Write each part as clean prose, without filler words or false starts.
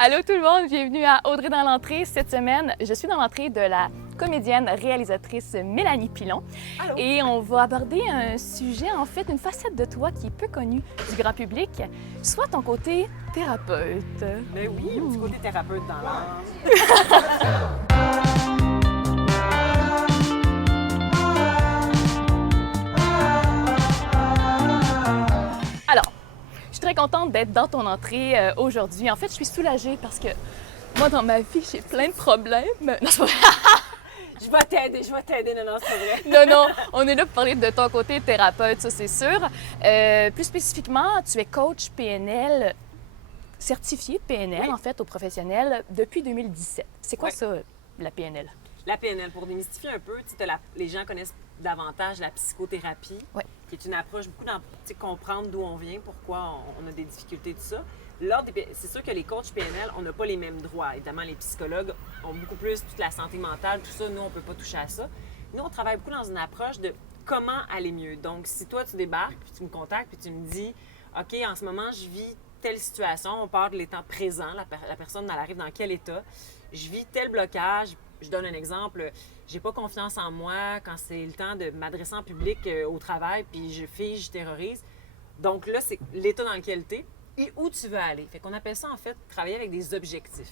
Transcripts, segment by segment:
Allô tout le monde, bienvenue à Audrey dans l'entrée. Cette semaine, je suis dans l'entrée de la comédienne réalisatrice Mélanie Pilon. Allô. Et on va aborder un sujet, en fait, une facette de toi qui est peu connue du grand public, soit ton côté thérapeute. Ben oui, un petit côté thérapeute dans l'âme. Alors, je suis très contente d'être dans ton entrée aujourd'hui. En fait, je suis soulagée parce que moi, dans ma vie, j'ai plein de problèmes. Non, c'est pas vrai. Je vais t'aider. Non, c'est Non, vrai. non, on est là pour parler de ton côté thérapeute, ça c'est sûr. Plus spécifiquement, tu es coach PNL, certifié PNL Oui. en fait, au professionnel depuis 2017. C'est quoi Oui. ça, la PNL? La PNL, pour démystifier un peu, les gens connaissent davantage la psychothérapie, Oui. qui est une approche beaucoup dans comprendre d'où on vient, pourquoi on a des difficultés, tout ça. C'est sûr que les coachs PNL, on n'a pas les mêmes droits. Évidemment, les psychologues ont beaucoup plus toute la santé mentale, tout ça. Nous, on ne peut pas toucher à ça. Nous, on travaille beaucoup dans une approche de comment aller mieux. Donc, si toi, tu débarques, puis tu me contactes, puis tu me dis, OK, en ce moment, je vis telle situation, on part de l'état présent, la personne, elle arrive dans quel état, je vis tel blocage. Je donne un exemple, j'ai pas confiance en moi quand c'est le temps de m'adresser en public au travail, puis je terrorise. Donc là, c'est l'état dans lequel tu es et où tu veux aller. Fait qu'on appelle ça, en fait, travailler avec des objectifs.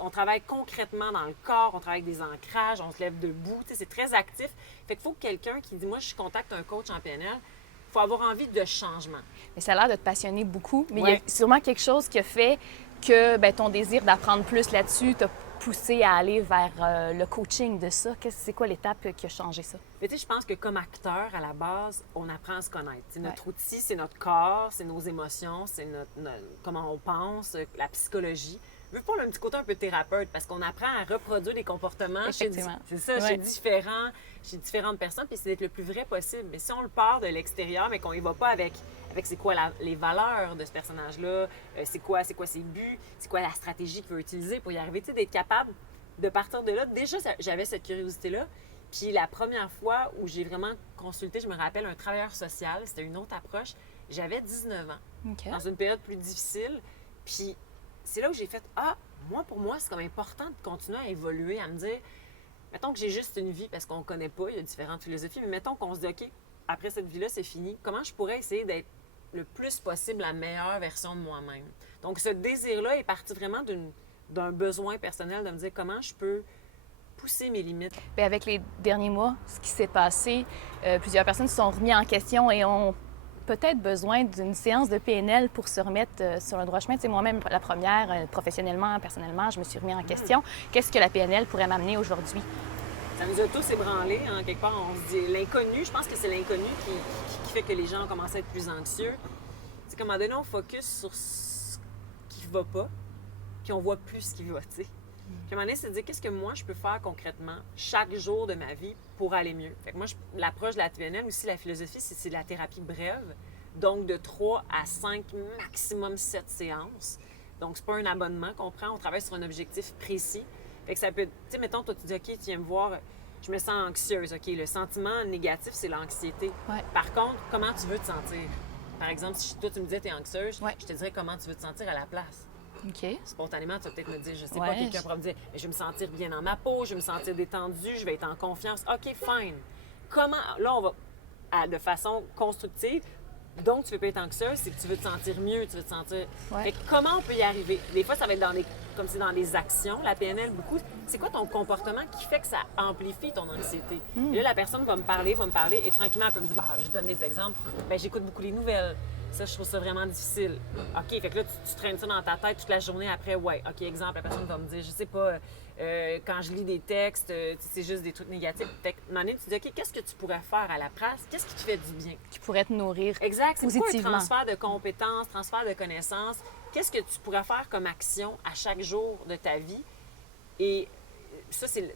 On travaille concrètement dans le corps, on travaille avec des ancrages, on se lève debout, c'est très actif. Fait qu'il faut que quelqu'un qui dit, moi, je contacte un coach en PNL, il faut avoir envie de changement. Mais ça a l'air de te passionner beaucoup, mais il y Ouais. a sûrement quelque chose qui a fait que ton désir d'apprendre plus là-dessus t'a poussé à aller vers le coaching de ça. C'est quoi l'étape qui a changé ça? Mais tu sais, je pense que comme acteur, à la base, on apprend à se connaître. T'sais, notre Ouais. outil, c'est notre corps, c'est nos émotions, c'est comment on pense, la psychologie. Je veux pas, on a un petit côté un peu thérapeute parce qu'on apprend à reproduire des comportements Effectivement. c'est ça, Ouais. chez différentes personnes, puis c'est d'être le plus vrai possible. Mais si on le part de l'extérieur, mais qu'on y va pas avec c'est quoi les valeurs de ce personnage-là, c'est quoi ses buts, c'est quoi la stratégie qu'il veut utiliser pour y arriver, tu sais, d'être capable de partir de là. Déjà, j'avais cette curiosité-là. Puis la première fois où j'ai vraiment consulté, je me rappelle, un travailleur social, c'était une autre approche. J'avais 19 ans, OK. dans une période plus difficile. Puis c'est là où j'ai fait, pour moi, c'est comme important de continuer à évoluer, à me dire, mettons que j'ai juste une vie, parce qu'on ne connaît pas, il y a différentes philosophies, mais mettons qu'on se dit, OK, après cette vie-là, c'est fini. Comment je pourrais essayer d'être le plus possible la meilleure version de moi-même? Donc, ce désir-là est parti vraiment d'un besoin personnel de me dire comment je peux pousser mes limites. Bien, avec les derniers mois, ce qui s'est passé, plusieurs personnes se sont remises en question et ont peut-être besoin d'une séance de PNL pour se remettre sur le droit chemin. Tu sais, moi-même, la première, professionnellement, personnellement, je me suis remis en question. Qu'est-ce que la PNL pourrait m'amener aujourd'hui? Ça nous a tous ébranlés, hein, quelque part. On se dit l'inconnu, je pense que c'est l'inconnu qui fait que les gens ont commencé à être plus anxieux. C'est qu'à un moment donné, on focus sur ce qui va pas, puis on voit plus ce qui va, tu sais. Puis à un moment donné, c'est de dire qu'est-ce que moi je peux faire concrètement chaque jour de ma vie pour aller mieux. Fait que moi, l'approche de la PNL aussi, la philosophie, c'est de la thérapie brève, donc de 3 à 5, maximum 7 séances. Donc, c'est pas un abonnement qu'on prend, on travaille sur un objectif précis. Fait que ça peut, tu sais, mettons, toi, tu dis, OK, tu viens me voir, je me sens anxieuse. OK, le sentiment négatif, c'est l'anxiété. Ouais. Par contre, comment tu veux te sentir? Par exemple, si toi, tu me disais, tu es anxieuse, Ouais. je te dirais comment tu veux te sentir à la place. OK. Spontanément, tu vas peut-être me dire, je sais Ouais, pas, quelqu'un pourra me dire, mais je vais me sentir bien dans ma peau, je vais me sentir détendue, je vais être en confiance. OK, fine. Comment, là, on va, de façon constructive, donc tu veux pas être anxieuse, c'est que tu veux te sentir mieux, tu veux te sentir... Ouais. Fait que comment on peut y arriver? Des fois, ça va être comme c'est dans des actions, la PNL, beaucoup. C'est quoi ton comportement qui fait que ça amplifie ton anxiété? Et là, la personne va me parler, et tranquillement, elle peut me dire, je donne des exemples. Bien, j'écoute beaucoup les nouvelles. Ça, je trouve ça vraiment difficile. OK, fait que là, tu traînes ça dans ta tête toute la journée après. Ouais, OK, exemple, la personne va me dire, je sais pas, quand je lis des textes, c'est juste des trucs négatifs. Fait que, à un moment donné, tu te dis, OK, qu'est-ce que tu pourrais faire à la place? Qu'est-ce qui te fait du bien? Qui pourrait te nourrir Exact, c'est pas un positivement. transfert de compétences, transfert de connaissances. Qu'est-ce que tu pourrais faire comme action à chaque jour de ta vie? Et ça, c'est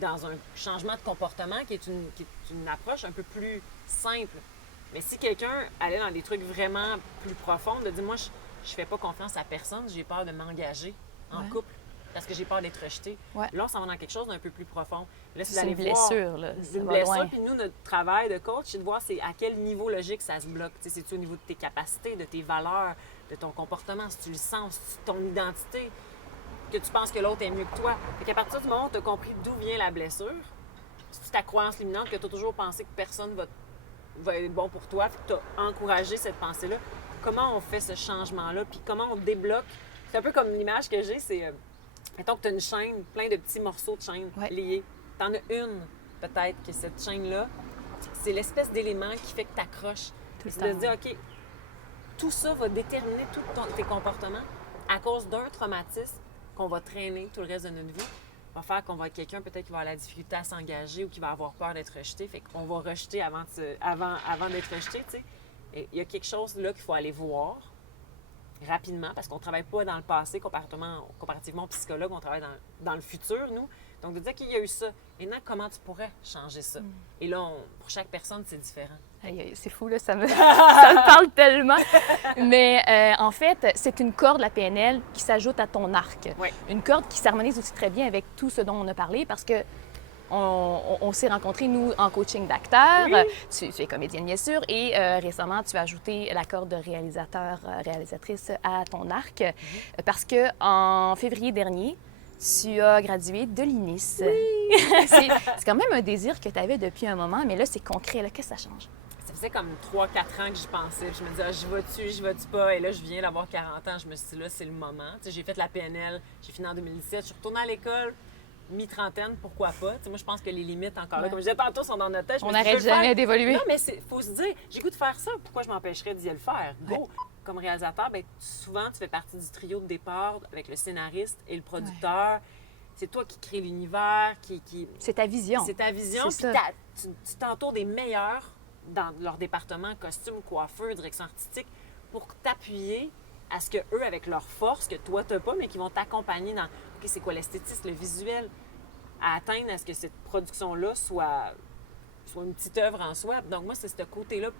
dans un changement de comportement qui est une approche un peu plus simple. Mais si quelqu'un allait dans des trucs vraiment plus profonds, de dire, moi, je fais pas confiance à personne, j'ai peur de m'engager en Ouais. couple. parce que j'ai peur d'être rejetée. Ouais. Là, on s'en va dans quelque chose d'un peu plus profond. Là, C'est une blessure, là. C'est Ça une va blessure, loin. puis nous, notre travail de coach, c'est de voir c'est à quel niveau logique ça se bloque. Tu sais, c'est-tu au niveau de tes capacités, de tes valeurs, de ton comportement, si tu le sens, si ton identité, que tu penses que l'autre est mieux que toi. Fait qu'à partir du moment où tu as compris d'où vient la blessure, c'est ta croyance limitante que tu as toujours pensé que personne va être bon pour toi, puis que tu as encouragé cette pensée-là. Comment on fait ce changement-là, puis comment on débloque. C'est un peu comme l'image que j'ai, c'est, mettons que tu as une chaîne, plein de petits morceaux de chaîne liés. Tu en as une, peut-être, que cette chaîne-là, c'est l'espèce d'élément qui fait que tu accroches. C'est de se dire, OK, tout ça va déterminer tous tes comportements à cause d'un traumatisme qu'on va traîner tout le reste de notre vie. Va faire qu'on va être quelqu'un peut-être qui va avoir la difficulté à s'engager ou qui va avoir peur d'être rejeté. Fait qu'on va rejeter avant d'être rejeté, tu sais. Et il y a quelque chose là qu'il faut aller voir rapidement parce qu'on ne travaille pas dans le passé comparativement au psychologue, on travaille dans le futur, nous. Donc, de dire qu'il y a eu ça. Maintenant, comment tu pourrais changer ça? Et là, pour chaque personne, c'est différent. C'est fou, là, ça me, ça me parle tellement. Mais en fait, c'est une corde, la PNL, qui s'ajoute à ton arc. Oui. Une corde qui s'harmonise aussi très bien avec tout ce dont on a parlé parce que on s'est rencontrés, nous, en coaching d'acteurs. Oui. Tu es comédienne, bien sûr, et récemment, tu as ajouté la corde de réalisateur, réalisatrice à ton arc parce que en février dernier, tu as gradué de l'INIS. Oui. c'est quand même un désir que tu avais depuis un moment, mais là, c'est concret. Là, qu'est-ce que ça change? Ça faisait comme 3-4 ans que j'y pensais. Puis je me disais, j'y vais-tu pas? Et là, je viens d'avoir 40 ans. Je me suis dit, là, c'est le moment. Tu sais, j'ai fait la PNL, j'ai fini en 2017. Je suis retournée à l'école, mi-trentaine, pourquoi pas? Tu sais, moi, je pense que les limites, encore là, comme je disais tantôt, sont dans notre tête. On n'arrête jamais d'évoluer. Non, mais il faut se dire, j'ai goût de faire ça. Pourquoi je m'empêcherais d'y le faire? Go! Ouais. Comme réalisateur, bien, souvent, tu fais partie du trio de départ avec le scénariste et le producteur. Ouais. C'est toi qui crée l'univers, qui... C'est ta vision. C'est ta vision. Puis tu t'entoures des meilleurs dans leur département, costume, coiffeur, direction artistique, pour t'appuyer à ce qu'eux, avec leur force, que toi, tu n'as pas, mais qui vont t'accompagner dans, OK, c'est quoi l'esthétisme, le visuel, à atteindre à ce que cette production-là soit une petite œuvre en soi. Donc moi, c'est ce côté-là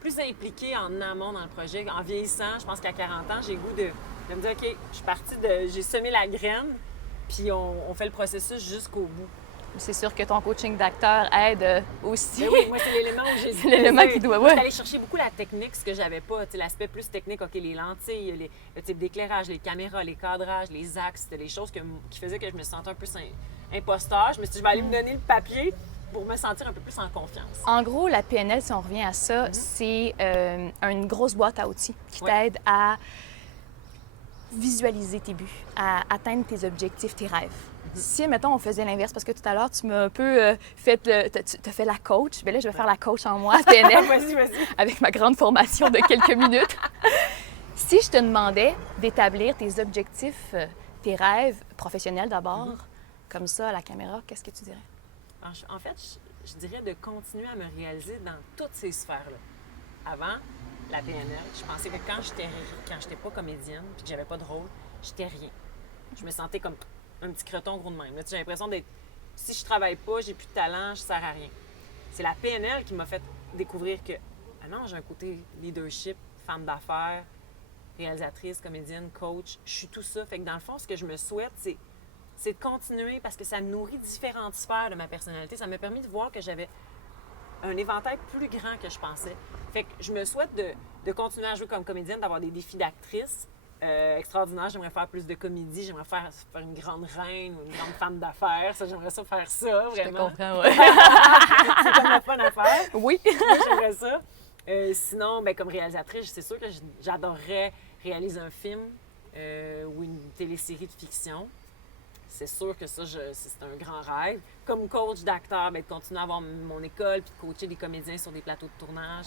plus impliqué en amont dans le projet. En vieillissant, je pense qu'à 40 ans, j'ai le goût de me dire, OK, je suis partie j'ai semé la graine, puis on fait le processus jusqu'au bout. C'est sûr que ton coaching d'acteur aide aussi. Mais oui, moi, c'est l'élément où j'ai dit. C'est l'élément qui doit. Ouais. Je suis allée chercher beaucoup la technique, ce que j'avais pas. L'aspect plus technique, OK, les lentilles, le type d'éclairage, les caméras, les cadrages, les axes, c'était des choses qui faisaient que je me sentais un peu imposteur. Je me suis dit, je vais aller me donner le papier pour me sentir un peu plus en confiance. En gros, la PNL, si on revient à ça, c'est une grosse boîte à outils qui t'aide à visualiser tes buts, à atteindre tes objectifs, tes rêves. Si, mettons, on faisait l'inverse, parce que tout à l'heure, tu m'as un peu t'as fait la coach, bien là, je vais faire la coach en moi, PNL, vas-y. avec ma grande formation de quelques minutes. Si je te demandais d'établir tes objectifs, tes rêves professionnels d'abord, comme ça, à la caméra, qu'est-ce que tu dirais? En fait, je dirais de continuer à me réaliser dans toutes ces sphères-là. Avant, la PNL, je pensais que quand j'étais pas comédienne puis que j'avais pas de rôle, j'étais rien. Je me sentais comme un petit creton gros de même. Là, j'ai l'impression d'être... Si je travaille pas, j'ai plus de talent, je sers à rien. C'est la PNL qui m'a fait découvrir que, ah non, j'ai un côté leadership, femme d'affaires, réalisatrice, comédienne, coach. Je suis tout ça. Fait que dans le fond, ce que je me souhaite, c'est de continuer parce que ça nourrit différentes sphères de ma personnalité. Ça m'a permis de voir que j'avais un éventail plus grand que je pensais. Fait que je me souhaite de continuer à jouer comme comédienne, d'avoir des défis d'actrice extraordinaires. J'aimerais faire plus de comédie. J'aimerais faire une grande reine ou une grande femme d'affaires. Ça, j'aimerais ça faire ça, vraiment. Je te comprends, oui. C'est comme la fun à faire. Oui. J'aimerais ça. Sinon, ben, comme réalisatrice, c'est sûr que j'adorerais réaliser un film ou une télésérie de fiction. C'est sûr que ça, c'est un grand rêve. Comme coach d'acteur, ben, de continuer à avoir mon école puis de coacher des comédiens sur des plateaux de tournage.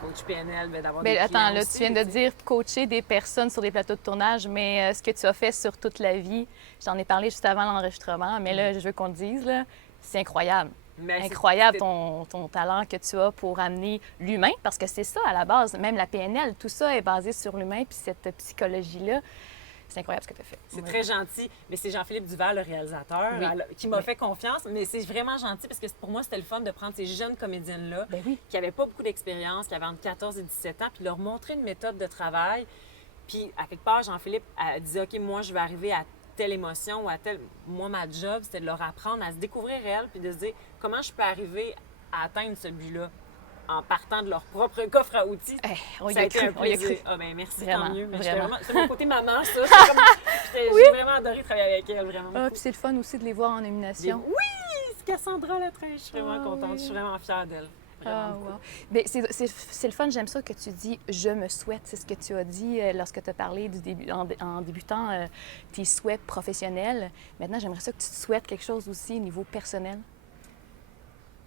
Coach PNL, ben, d'avoir des clients attends, là, aussi, tu viens de dire coacher des personnes sur des plateaux de tournage, mais ce que tu as fait sur toute la vie, j'en ai parlé juste avant l'enregistrement, mais là, je veux qu'on te dise, là, c'est incroyable. Mais incroyable ton talent que tu as pour amener l'humain, parce que c'est ça à la base, même la PNL, tout ça est basé sur l'humain, puis cette psychologie-là. C'est incroyable ce que tu as fait. C'est très gentil. Mais c'est Jean-Philippe Duval, le réalisateur, qui m'a fait confiance. Mais c'est vraiment gentil parce que pour moi, c'était le fun de prendre ces jeunes comédiennes-là qui n'avaient pas beaucoup d'expérience, qui avaient entre 14 et 17 ans, puis leur montrer une méthode de travail Puis, à quelque part, Jean-Philippe a dit, OK, moi, je vais arriver à telle émotion ou à telle... Moi, ma job, c'était de leur apprendre à se découvrir elles, puis de se dire, comment je peux arriver à atteindre ce but-là en partant de leur propre coffre à outils. On y Ça a a été cru, un on y a plaisir. cru. Ah ben merci, Vraiment, tant mieux. Mais vraiment. c'est mon côté maman, ça. J'ai vraiment adoré travailler avec elle, vraiment. Ah, puis c'est le fun aussi de les voir en nomination. Oui, c'est Cassandra Latrèche. Je suis vraiment contente. oui. Je suis vraiment fière d'elle. Vraiment Ah, beaucoup. wow. Bien, c'est le fun, j'aime ça que tu dis « je me souhaite ». C'est ce que tu as dit lorsque tu as parlé du début, en débutant tes souhaits professionnels. Maintenant, j'aimerais ça que tu te souhaites quelque chose aussi au niveau personnel.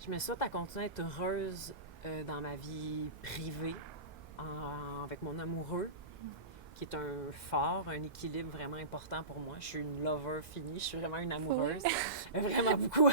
Je me souhaite à continuer à être heureuse dans ma vie privée, avec mon amoureux, qui est un phare, un équilibre vraiment important pour moi. Je suis une lover finie, je suis vraiment une amoureuse. Vraiment beaucoup.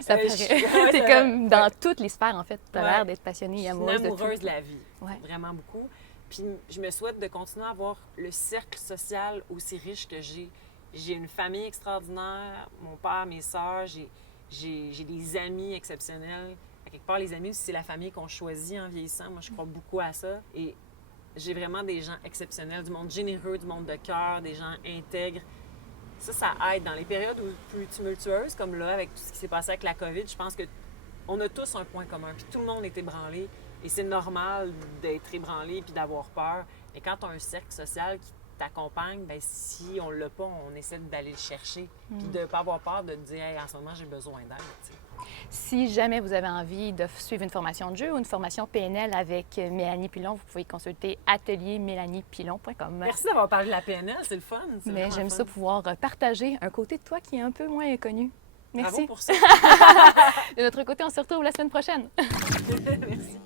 Ça paraît. T'es comme dans toutes les sphères, en fait. Tu as l'air d'être passionnée et amoureuse de tout. Une amoureuse de la vie, Ouais. vraiment beaucoup. Puis je me souhaite de continuer à avoir le cercle social aussi riche que j'ai. J'ai une famille extraordinaire, mon père, mes sœurs, j'ai des amis exceptionnels. À quelque part, les amis, c'est la famille qu'on choisit en vieillissant. Moi, je crois beaucoup à ça. Et j'ai vraiment des gens exceptionnels, du monde généreux, du monde de cœur, des gens intègres. Ça aide dans les périodes plus tumultueuses, comme là, avec tout ce qui s'est passé avec la COVID. Je pense qu'on a tous un point commun. Puis tout le monde est ébranlé. Et c'est normal d'être ébranlé puis d'avoir peur. Mais quand tu as un cercle social qui t'accompagne, bien, si on ne l'a pas, on essaie d'aller le chercher. Puis de ne pas avoir peur de te dire hey, en ce moment, j'ai besoin d'aide. T'sais. Si jamais vous avez envie de suivre une formation de jeu ou une formation PNL avec Mélanie Pilon, vous pouvez consulter ateliermélaniepilon.com. Merci d'avoir parlé de la PNL, c'est le fun. Mais j'aime ça pouvoir partager un côté de toi qui est un peu moins connu. Merci. Bravo pour ça. De notre côté, on se retrouve la semaine prochaine. Merci.